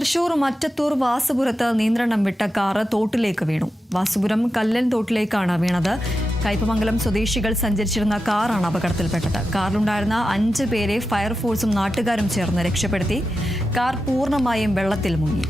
തൃശൂർ മറ്റത്തൂർ വാസുപുരത്ത് നിയന്ത്രണം വിട്ട കാറ് തോട്ടിലേക്ക് വീണു. വാസുപുരം കല്ലൻ തോട്ടിലേക്കാണ് വീണത്. കയ്പമംഗലം സ്വദേശികൾ സഞ്ചരിച്ചിരുന്ന കാറാണ് അപകടത്തിൽപ്പെട്ടത്. കാറിലുണ്ടായിരുന്ന 5 പേരെ ഫയർഫോഴ്സും നാട്ടുകാരും ചേർന്ന് രക്ഷപ്പെടുത്തി. കാർ പൂർണ്ണമായും വെള്ളത്തിൽ മുങ്ങി.